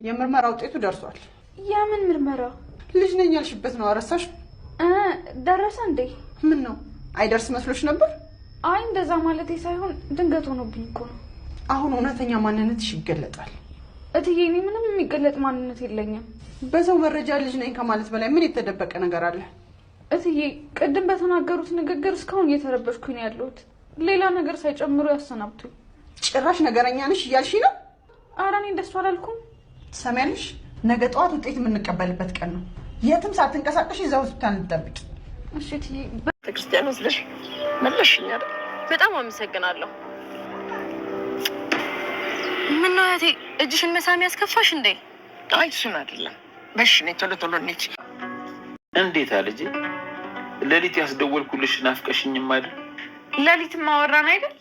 የምርመራ ውጤቱ ደርሷል። የምን ምርመራ? ልጅ ነኝ ያልሽበት ነው አረሳሽ? ደረሰ እንዴ? ምን ነው አይደርስ መስሎሽ ነበር? አይ እንደዛ ማለቴ ሳይሆን ድንገት ሆኖብኝ እኮ ነው። አሁን እውነተኛ ማንነትሽ ይገለጣል። እትዬ እኔ ምንም የሚገለጥ ማንነት የለኝም። በሰው መረጃ ልጅ ነኝ ከማለት በላይ ምን የተደበቀ ነገር አለ? እትዬ ቅድም በተናገሩት ንግግር እስካሁን እየተረበሽኩኝ ነው ያለሁት። ሌላ ነገር ሳይጨምሩ ያሰናብቱኝ። ጭራሽ ነገረኛ ነሽ እያልሽ ነው? ኧረ እኔ እንደሱ አላልኩም። ትሰሚያለሽ? ነገ ጠዋት ውጤት የምንቀበልበት ቀን ነው። የትም ሳትንቀሳቀሽ እዛ ሆስፒታል እንጠብቂ። እሺ እትዬ። ቤተክርስቲያን ወስደሽ መለሽኝ አይደል? በጣም አመሰግናለሁ። ምን ነው እህቴ እጅሽን መሳም ያስከፋሽ እንዴ? አይ እሱን አይደለም። በሽ ነኝ ቶሎ ቶሎ እንሂድ። እንዴት አልጂ? ሌሊት ያስደወልኩልሽ ናፍቀሽኝም አይደል? ሌሊት ማወራን አይደል?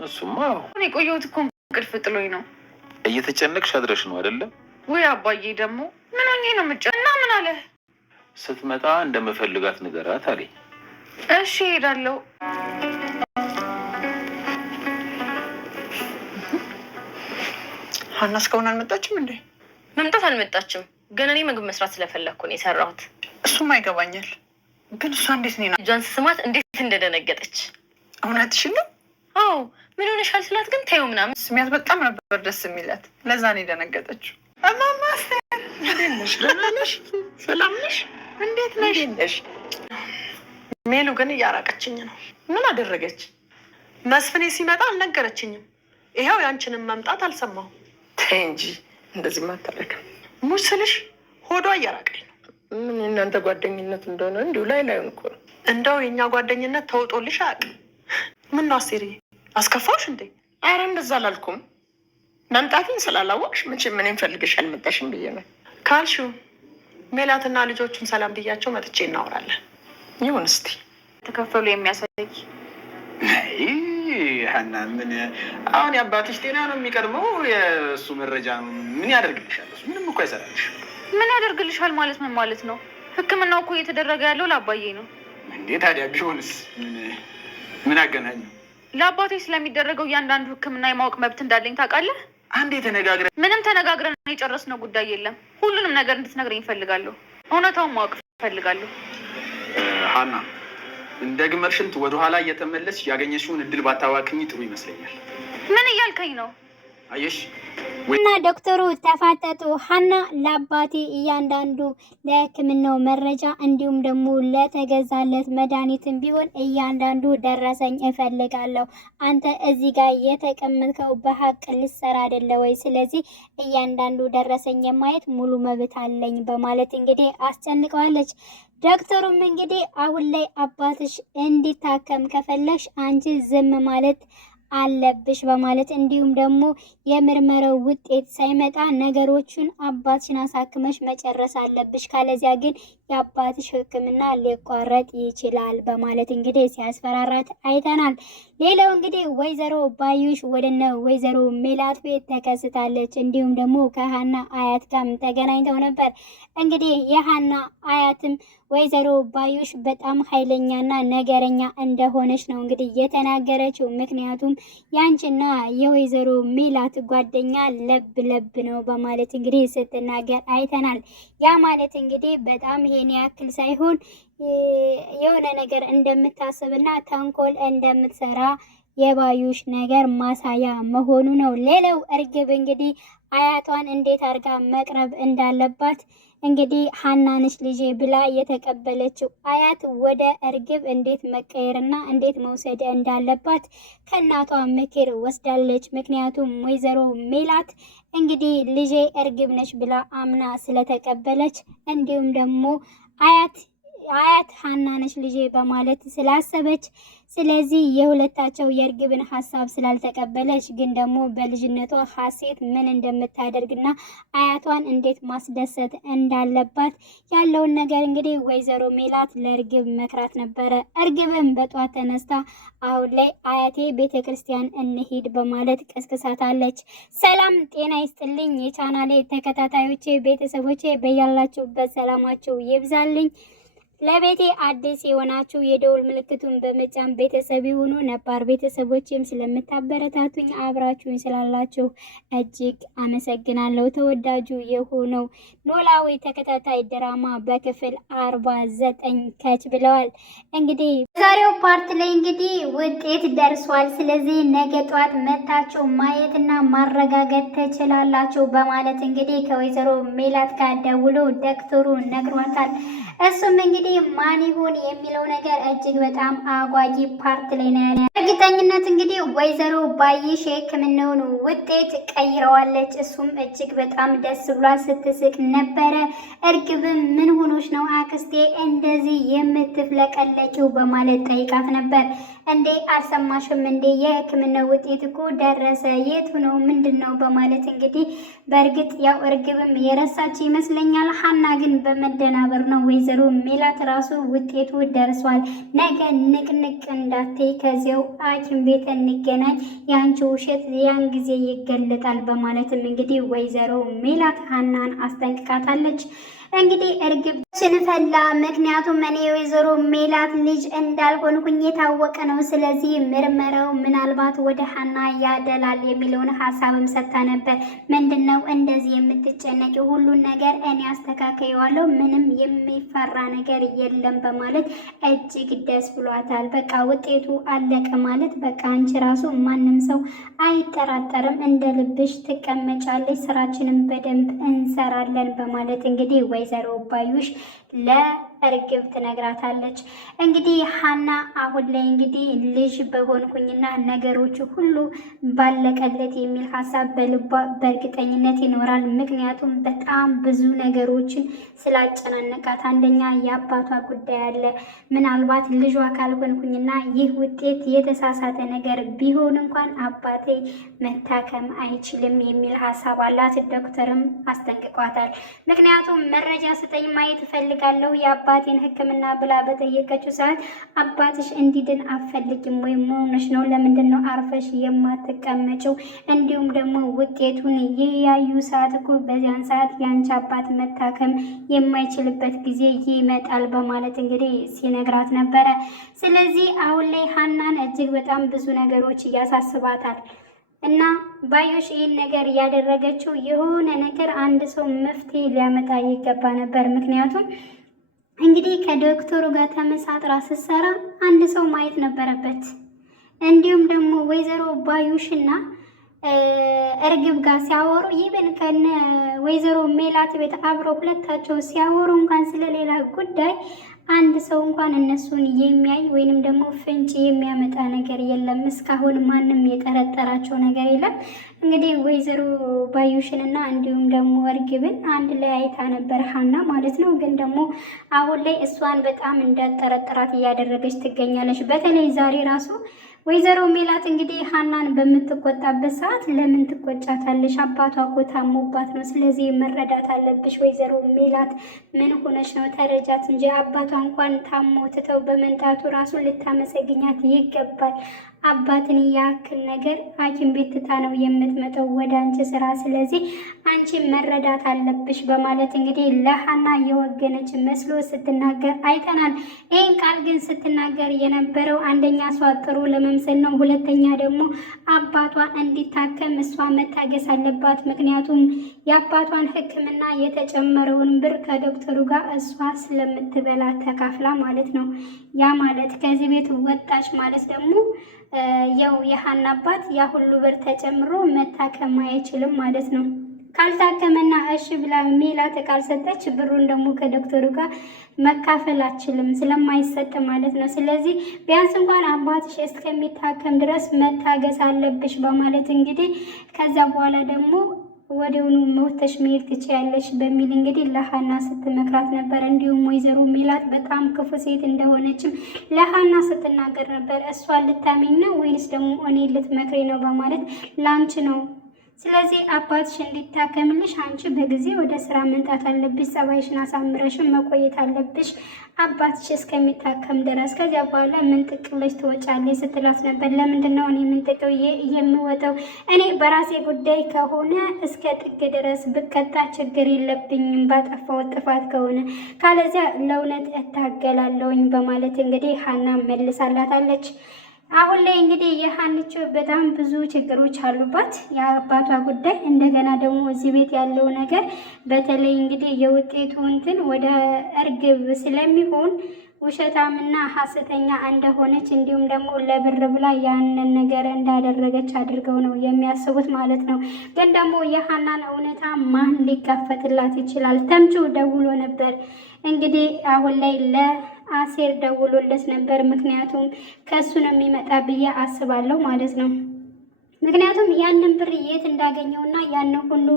እሱማ እኔ ቆየሁት እኮ እንቅልፍ ጥሎኝ ነው። እየተጨነቅሽ አድረሽ ነው አይደለ? ወይ አባዬ ደግሞ ምን ሆኜ ነው እና ምን አለ? ስትመጣ እንደምፈልጋት ንገራት አለኝ። እሺ እሄዳለሁ። ሀና እስካሁን አልመጣችም እንዴ? መምጣት አልመጣችም፣ ግን እኔ ምግብ መስራት ስለፈለግኩ ነው የሰራሁት። እሱም አይገባኛል፣ ግን እሷ እንዴት ነው ልጇን ስስማት እንዴት እንደደነገጠች። እውነትሽን ነው? አዎ። ምን ሆነሻል ስላት ግን ታየው ምናምን ስሚያት በጣም ነበር ደስ የሚላት፣ ለዛ ነው የደነገጠችው። እማማ እንዴት ነሽ? ደህና ነሽ? ሰላም ነሽ? እንዴት ነሽ? ሜሉ ግን እያራቀችኝ ነው። ምን አደረገች? መስፍኔ ሲመጣ አልነገረችኝም። ይኸው ያንቺንም መምጣት አልሰማሁም። ተይ እንጂ እንደዚህ ማታረግ ሙሽ ስልሽ ሆዷ እያራቀኝ ነው። ምን እናንተ ጓደኝነት እንደሆነ እንዲሁ ላዩን እኮ ነው። እንደው የእኛ ጓደኝነት ተውጦልሽ አያውቅም። ምን ነው አሴሪ አስከፋውሽ እንዴ? ኧረ እንደዛ አላልኩም። መምጣትን ስላላወቅሽ መቼም እኔን ፈልገሽ አልመጣሽም ብዬ ነው። ካልሽው ሜላትና ልጆቹን ሰላም ብያቸው መጥቼ እናወራለን። ይሁን እስቲ ተከፈሉ የሚያሳይ ሀና ምን አሁን የአባትሽ ጤና ነው የሚቀድመው? የእሱ መረጃ ምን ያደርግልሻል? እሱ ምንም እኮ አይሰራልሽ። ምን ያደርግልሻል ማለት ምን ማለት ነው? ሕክምናው እኮ እየተደረገ ያለው ለአባዬ ነው። እንዴ ታዲያ ቢሆንስ ምን አገናኘው? ለአባቴ ስለሚደረገው እያንዳንዱ ሕክምና የማወቅ መብት እንዳለኝ ታውቃለህ? አንዴ ተነጋግረን ምንም ተነጋግረን የጨረስነው ጉዳይ የለም። ሁሉንም ነገር እንድትነግረኝ እፈልጋለሁ። እውነታውን ማወቅ እፈልጋለሁ። ሀና እንደ ግመል ሽንት ወደኋላ እየተመለስሽ ያገኘሽውን እድል ባታዋክኝ ጥሩ ይመስለኛል። ምን እያልከኝ ነው? አየሽ እና ዶክተሩ ተፋጠጡ። ሀና ለአባቴ እያንዳንዱ ለህክምናው መረጃ እንዲሁም ደግሞ ለተገዛለት መድኃኒትም ቢሆን እያንዳንዱ ደረሰኝ እፈልጋለሁ። አንተ እዚህ ጋር የተቀመጥከው በሀቅ ልሰራ አይደለ ወይ? ስለዚህ እያንዳንዱ ደረሰኝ የማየት ሙሉ መብት አለኝ በማለት እንግዲህ አስጨንቀዋለች። ዶክተሩም እንግዲህ አሁን ላይ አባትሽ እንዲታከም ከፈለሽ አንቺ ዝም ማለት አለብሽ በማለት እንዲሁም ደግሞ የምርመራው ውጤት ሳይመጣ ነገሮችን አባትሽን አሳክመሽ መጨረስ አለብሽ፣ ካለዚያ ግን የአባትሽ ሕክምና ሊቋረጥ ይችላል በማለት እንግዲህ ሲያስፈራራት አይተናል። ሌላው እንግዲህ ወይዘሮ ባዩሽ ወደነ ወይዘሮ ሜላት ቤት ተከስታለች። እንዲሁም ደግሞ ከሀና አያት ጋር ተገናኝተው ነበር። እንግዲህ የሀና አያትም ወይዘሮ ባዩሽ በጣም ኃይለኛና ነገረኛ እንደሆነች ነው እንግዲህ የተናገረችው። ምክንያቱም ያንቺና የወይዘሮ ሜላት ጓደኛ ለብ ለብ ነው በማለት እንግዲህ ስትናገር አይተናል። ያ ማለት እንግዲህ በጣም ይሄን ያክል ሳይሆን የሆነ ነገር እንደምታስብና ተንኮል እንደምትሰራ የባዩሽ ነገር ማሳያ መሆኑ ነው። ሌላው እርግብ እንግዲህ አያቷን እንዴት አድርጋ መቅረብ እንዳለባት እንግዲህ ሀናንሽ ልጄ ብላ የተቀበለችው አያት ወደ እርግብ እንዴት መቀየርና እንዴት መውሰድ እንዳለባት ከእናቷ ምክር ወስዳለች። ምክንያቱም ወይዘሮ ሜላት እንግዲህ ልጄ እርግብ ነች ብላ አምና ስለተቀበለች እንዲሁም ደግሞ አያት ሀናንሽ ልጄ በማለት ስላሰበች፣ ስለዚህ የሁለታቸው የእርግብን ሀሳብ ስላልተቀበለች ግን ደግሞ በልጅነቷ ሀሴት ምን እንደምታደርግና አያቷን እንዴት ማስደሰት እንዳለባት ያለውን ነገር እንግዲህ ወይዘሮ ሜላት ለእርግብ መክራት ነበረ። እርግብም በጧት ተነስታ አሁን ላይ አያቴ ቤተ ክርስቲያን እንሂድ በማለት ቀስቅሳታለች። ሰላም ጤና ይስጥልኝ የቻናሌ ተከታታዮቼ ቤተሰቦቼ፣ በያላችሁበት ሰላማችሁ ይብዛልኝ። ለቤቴ አዲስ የሆናችሁ የደውል ምልክቱን በመጫን ቤተሰብ ይሁኑ። ነባር ቤተሰቦችም ስለምታበረታቱኝ አብራችሁኝ ስላላችሁ እጅግ አመሰግናለሁ። ተወዳጁ የሆነው ኖላዊ ተከታታይ ድራማ በክፍል 49 ከች ብለዋል። እንግዲህ ዛሬው ፓርት ላይ እንግዲህ ውጤት ደርሷል። ስለዚህ ነገ ጧት መታችሁ ማየትና ማረጋገጥ ትችላላችሁ በማለት እንግዲህ ከወይዘሮ ሜላት ጋር ደውሎ ዶክተሩ ነግሯታል። እሱም እንግዲህ ማን ይሁን የሚለው ነገር እጅግ በጣም አጓጊ ፓርት ላይ ነው ያለ። እርግጠኝነት እንግዲህ ወይዘሮ ባይሽ የሕክምናውን ውጤት ቀይረዋለች። እሱም እጅግ በጣም ደስ ብሏል። ስትስቅ ነበረ። እርግብም ምን ሆኖች ነው አክስቴ እንደዚህ የምትፍለቀለቂው በማለት ጠይቃት ነበር። እንዴ አልሰማሽም እንዴ? የሕክምና ውጤት እኮ ደረሰ። የቱ ነው ምንድን ነው በማለት እንግዲህ በእርግጥ ያው እርግብም የረሳች ይመስለኛል። ሀና ግን በመደናበር ነው ወይዘሮ ሜላት ራሱ ውጤቱ ደርሷል፣ ነገ ንቅንቅ እንዳትይ፣ ከዚያው ሐኪም ቤት እንገናኝ፣ የአንቺ ውሸት ያን ጊዜ ይገለጣል በማለትም እንግዲህ ወይዘሮ ሜላት ሀናን አስጠንቅቃታለች። እንግዲህ እርግብ ሽንፈላ ምክንያቱም እኔ የወይዘሮ ሜላት ልጅ እንዳልሆንኩኝ የታወቀ ነው። ስለዚህ ምርመራው ምናልባት ወደ ሀና ያደላል የሚለውን ሀሳብም ሰጥታ ነበር። ምንድነው እንደዚህ የምትጨነቂ? ሁሉን ነገር እኔ አስተካክየዋለሁ፣ ምንም የሚፈራ ነገር የለም በማለት እጅግ ደስ ብሏታል። በቃ ውጤቱ አለቀ ማለት በቃ አንቺ ራሱ ማንም ሰው አይጠራጠርም፣ እንደ ልብሽ ትቀመጫለች፣ ስራችንን በደንብ እንሰራለን በማለት እንግዲህ ወይዘሮ ባዩሽ ለእርግብ ትነግራታለች። እንግዲህ ሀና አሁን ላይ እንግዲህ ልጅ በሆንኩኝና ነገሮች ሁሉ ባለቀለት የሚል ሀሳብ በልቧ በእርግጠኝነት ይኖራል። ምክንያቱም በጣም ብዙ ነገሮችን ስላጨናነቃት፣ አንደኛ የአባቷ ጉዳይ አለ። ምናልባት ልጇ ካልሆንኩኝና ይህ ውጤት የተሳሳተ ነገር ቢሆን እንኳን አባቴ መታከም አይችልም የሚል ሀሳብ አላት። ዶክተርም አስጠንቅቋታል። ምክንያቱም መረጃ ስጠኝ ማየት እፈልጋለሁ የአባቴን ሕክምና ብላ በጠየቀችው ሰዓት አባትሽ እንዲድን አፈልግም ወይም መሆንሽ ነው? ለምንድን ነው አርፈሽ የማትቀመጭው? እንዲሁም ደግሞ ውጤቱን ያዩ ሰዓት እኮ በዚያን ሰዓት የአንቺ አባት መታከም የማይችልበት ጊዜ ይመጣል በማለት እንግዲህ ሲነግራት ነበረ። ስለዚህ አሁን ላይ ሀናን እጅግ በጣም ብዙ ነገሮች እያሳስባታል። እና ባዩሽ ይህን ነገር ያደረገችው የሆነ ነገር አንድ ሰው መፍትሄ ሊያመጣ ይገባ ነበር። ምክንያቱም እንግዲህ ከዶክተሩ ጋር ተመሳጥራ ስትሰራ አንድ ሰው ማየት ነበረበት። እንዲሁም ደግሞ ወይዘሮ ባዩሽና እርግብ ጋር ሲያወሩ ይብን ከነ ወይዘሮ ሜላት ቤት አብረው ሁለታቸው ሲያወሩ እንኳን ስለሌላ ጉዳይ አንድ ሰው እንኳን እነሱን የሚያይ ወይንም ደግሞ ፍንጭ የሚያመጣ ነገር የለም። እስካሁን ማንም የጠረጠራቸው ነገር የለም። እንግዲህ ወይዘሮ ባዩሽንና እንዲሁም ደግሞ እርግብን አንድ ላይ አይታ ነበር ሀና ማለት ነው። ግን ደግሞ አሁን ላይ እሷን በጣም እንዳጠረጠራት እያደረገች ትገኛለች። በተለይ ዛሬ ራሱ ወይዘሮ ሜላት እንግዲህ ሀናን በምትቆጣበት ሰዓት ለምን ትቆጫታለሽ? አባቷ እኮ ታሞባት ነው። ስለዚህ መረዳት አለብሽ ወይዘሮ ሜላት፣ ምን ሆነች ነው? ተረጃት እንጂ አባቷ እንኳን ታሞ ትተው በመንጣቱ ራሱ ልታመሰግኛት ይገባል። አባትን ያክል ነገር ሐኪም ቤት ትታ ነው የምትመጣው ወደ አንቺ ስራ። ስለዚህ አንቺ መረዳት አለብሽ በማለት እንግዲህ ለሀና የወገነች መስሎ ስትናገር አይተናል። ይህን ቃል ግን ስትናገር የነበረው አንደኛ እሷ ጥሩ ለመምሰል ነው፣ ሁለተኛ ደግሞ አባቷ እንዲታከም እሷ መታገስ አለባት። ምክንያቱም የአባቷን ሕክምና የተጨመረውን ብር ከዶክተሩ ጋር እሷ ስለምትበላ ተካፍላ ማለት ነው። ያ ማለት ከዚህ ቤት ወጣች ማለት ደግሞ ያው የሀና አባት ያ ሁሉ ብር ተጨምሮ መታከም አይችልም ማለት ነው። ካልታከመና እሺ ብላ ሜላት ካልሰጠች ብሩን ደግሞ ከዶክተሩ ጋር መካፈል አችልም ስለማይሰጥ ማለት ነው። ስለዚህ ቢያንስ እንኳን አባትሽ እስከሚታከም ድረስ መታገስ አለብሽ በማለት እንግዲህ ከዛ በኋላ ደግሞ ወዲያውኑ ሞተሽ መሄድ ትችያለሽ በሚል እንግዲህ ለሀና ስትመክራት ነበር። እንዲሁም ወይዘሮ ሜላት በጣም ክፉ ሴት እንደሆነችም ለሀና ስትናገር ነበር። እሷ ልታሚኝ ነው ወይንስ ደግሞ እኔ ልትመክሬ ነው በማለት ላንቺ ነው ስለዚህ አባትሽ እንዲታከምልሽ አንቺ በጊዜ ወደ ስራ መምጣት አለብሽ። ጸባይሽን አሳምረሽን መቆየት አለብሽ አባትሽ እስከሚታከም ድረስ። ከዚያ በኋላ ምን ጥቅለሽ ትወጫለሽ ስትላት ነበር። ለምንድን ነው እኔ ምን ጥቅው የምወጣው? እኔ በራሴ ጉዳይ ከሆነ እስከ ጥግ ድረስ ብቀጣ ችግር የለብኝም ባጠፋው ጥፋት ከሆነ፣ ካለዚያ ለእውነት እታገላለሁኝ በማለት እንግዲህ ሀና መልሳላታለች። አሁን ላይ እንግዲህ የሀንቾ በጣም ብዙ ችግሮች አሉባት። የአባቷ ጉዳይ እንደገና ደግሞ እዚህ ቤት ያለው ነገር በተለይ እንግዲህ የውጤቱ እንትን ወደ እርግብ ስለሚሆን ውሸታምና ሀሰተኛ እንደሆነች እንዲሁም ደግሞ ለብር ብላ ያንን ነገር እንዳደረገች አድርገው ነው የሚያስቡት ማለት ነው። ግን ደግሞ የሀናን እውነታ ማን ሊጋፈጥላት ይችላል? ተምቹ ደውሎ ነበር እንግዲህ አሁን ላይ ለአሴር ደውሎለት ነበር። ምክንያቱም ከሱ ነው የሚመጣ ብዬ አስባለሁ ማለት ነው። ምክንያቱም ያንን ብር የት እንዳገኘውና ያንን ሁሉ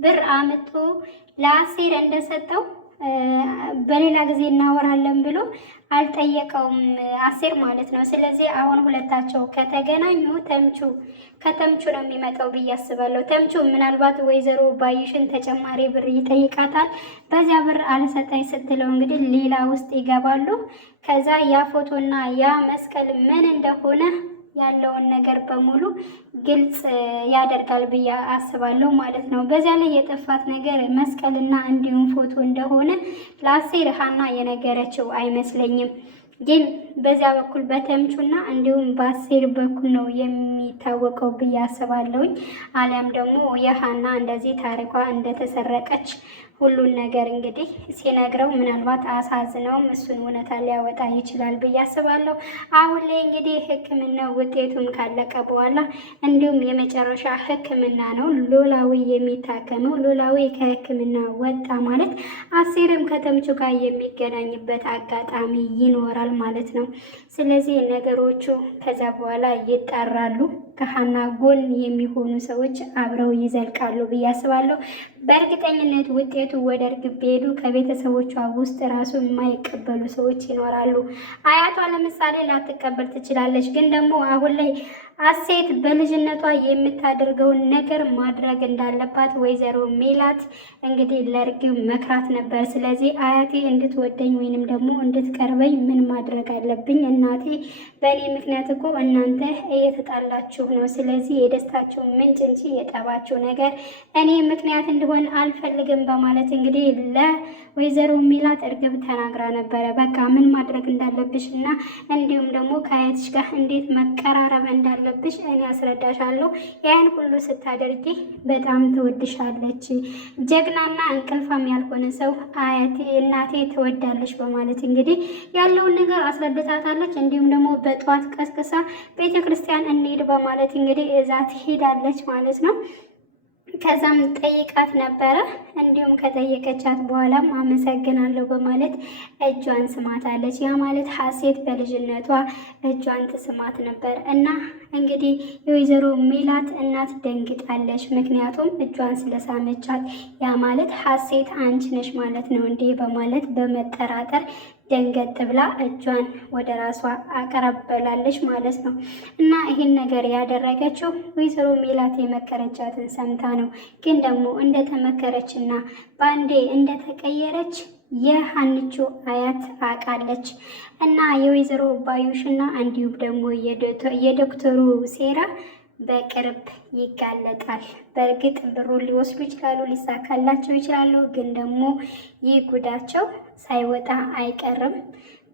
ብር አምጥቶ ለአሴር እንደሰጠው በሌላ ጊዜ እናወራለን ብሎ አልጠየቀውም አሴር ማለት ነው። ስለዚህ አሁን ሁለታቸው ከተገናኙ ከተምቹ ነው የሚመጣው ብዬ አስባለሁ። ተምቹ ምናልባት ወይዘሮ ባዩሽን ተጨማሪ ብር ይጠይቃታል። በዚያ ብር አልሰጠኝ ስትለው እንግዲህ ሌላ ውስጥ ይገባሉ። ከዛ ያ ፎቶና ያ መስቀል ምን እንደሆነ ያለውን ነገር በሙሉ ግልጽ ያደርጋል ብዬ አስባለሁ ማለት ነው። በዚያ ላይ የጠፋት ነገር መስቀልና እንዲሁም ፎቶ እንደሆነ ለአሴር ሀና የነገረችው አይመስለኝም። ግን በዚያ በኩል በተምቹና እንዲሁም በአሴር በኩል ነው የሚታወቀው ብዬ አስባለሁኝ። አሊያም ደግሞ የሀና እንደዚህ ታሪኳ እንደተሰረቀች ሁሉን ነገር እንግዲህ ሲነግረው ምናልባት አሳዝነውም እሱን እውነታ ሊያወጣ ይችላል ብዬ አስባለሁ። አሁን ላይ እንግዲህ ሕክምና ውጤቱን ካለቀ በኋላ እንዲሁም የመጨረሻ ሕክምና ነው ኖላዊ የሚታከመው። ኖላዊ ከሕክምና ወጣ ማለት አሴርም ከተምቹ ጋር የሚገናኝበት አጋጣሚ ይኖራል ማለት ነው። ስለዚህ ነገሮቹ ከዛ በኋላ ይጣራሉ። ከሀና ጎን የሚሆኑ ሰዎች አብረው ይዘልቃሉ ብዬ አስባለሁ። በእርግጠኝነት ውጤቱ ወደ እርግብ ቢሄዱ ከቤተሰቦቿ ውስጥ ራሱ የማይቀበሉ ሰዎች ይኖራሉ። አያቷ ለምሳሌ ላትቀበል ትችላለች። ግን ደግሞ አሁን ላይ አሴት በልጅነቷ የምታደርገውን ነገር ማድረግ እንዳለባት ወይዘሮ ሜላት እንግዲህ ለእርግብ መክራት ነበር። ስለዚህ አያቴ እንድትወደኝ ወይንም ደግሞ እንድትቀርበኝ ምን ማድረግ አለብኝ? እናቴ በእኔ ምክንያት እኮ እናንተ እየተጣላችሁ ነው። ስለዚህ የደስታችሁ ምንጭ እንጂ የጠባችሁ ነገር እኔ ምክንያት እንዲሆን አልፈልግም በማለት እንግዲህ ለወይዘሮ ሜላት እርግብ ተናግራ ነበረ። በቃ ምን ማድረግ እንዳለብሽ እና እንዲሁም ደግሞ ከአያትሽ ጋር እንዴት መቀራረብ እንዳለ ብሽ እኔ አስረዳሻለሁ። ያን ሁሉ ስታደርጊ በጣም ትወድሻለች። ጀግናና እንቅልፋም ያልሆነ ሰው አያቴ እናቴ ትወዳለች በማለት እንግዲህ ያለውን ነገር አስረድታታለች። እንዲሁም ደግሞ በጠዋት ቀስቅሳ ቤተክርስቲያን እንሂድ በማለት እንግዲህ እዛ ትሄዳለች ማለት ነው። ከዛም ጠይቃት ነበረ። እንዲሁም ከጠየቀቻት በኋላም አመሰግናለሁ በማለት እጇን ስማታለች። ያ ማለት ሀሴት በልጅነቷ እጇን ትስማት ነበር እና እንግዲህ የወይዘሮ ሜላት እናት ደንግጣለች። ምክንያቱም እጇን ስለሳመቻት ያ ማለት ሀሴት አንቺ ነሽ ማለት ነው እንዴ በማለት በመጠራጠር ደንገጥ ብላ እጇን ወደ ራሷ አቀረበላለች ማለት ነው። እና ይህን ነገር ያደረገችው ወይዘሮ ሜላት የመከረቻትን ሰምታ ነው። ግን ደግሞ እንደተመከረች እና በአንዴ እንደተቀየረች የሀንቾ አያት አውቃለች። እና የወይዘሮ ባዩሽና እንዲሁም ደግሞ የዶክተሩ ሴራ በቅርብ ይጋለጣል። በእርግጥ ብሩን ሊወስዱ ይችላሉ፣ ሊሳካላቸው ይችላሉ። ግን ደግሞ ይህ ጉዳቸው ሳይወጣ አይቀርም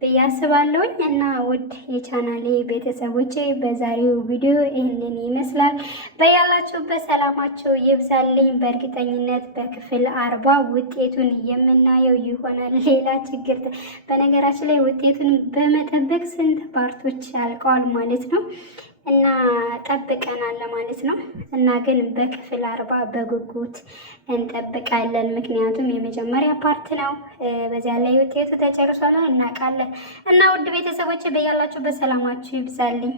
ብዬ አስባለሁኝ። እና ውድ የቻናሌ ቤተሰቦቼ በዛሬው ቪዲዮ ይህንን ይመስላል። በያላችሁበት ሰላማቸው ይብዛልኝ። በእርግጠኝነት በክፍል 40 ውጤቱን የምናየው ይሆናል። ሌላ ችግር በነገራችን ላይ ውጤቱን በመጠበቅ ስንት ፓርቶች ያልቀዋል ማለት ነው እና ጠብቀናል ማለት ነው። እና ግን በክፍል 40 በጉጉት እንጠብቃለን። ምክንያቱም የመጀመሪያ ፓርት ነው። በዚያ ላይ ውጤቱ ተጨርሷል እናውቃለን። እና ውድ ቤተሰቦች በያላችሁበት ሰላማችሁ ይብዛልኝ።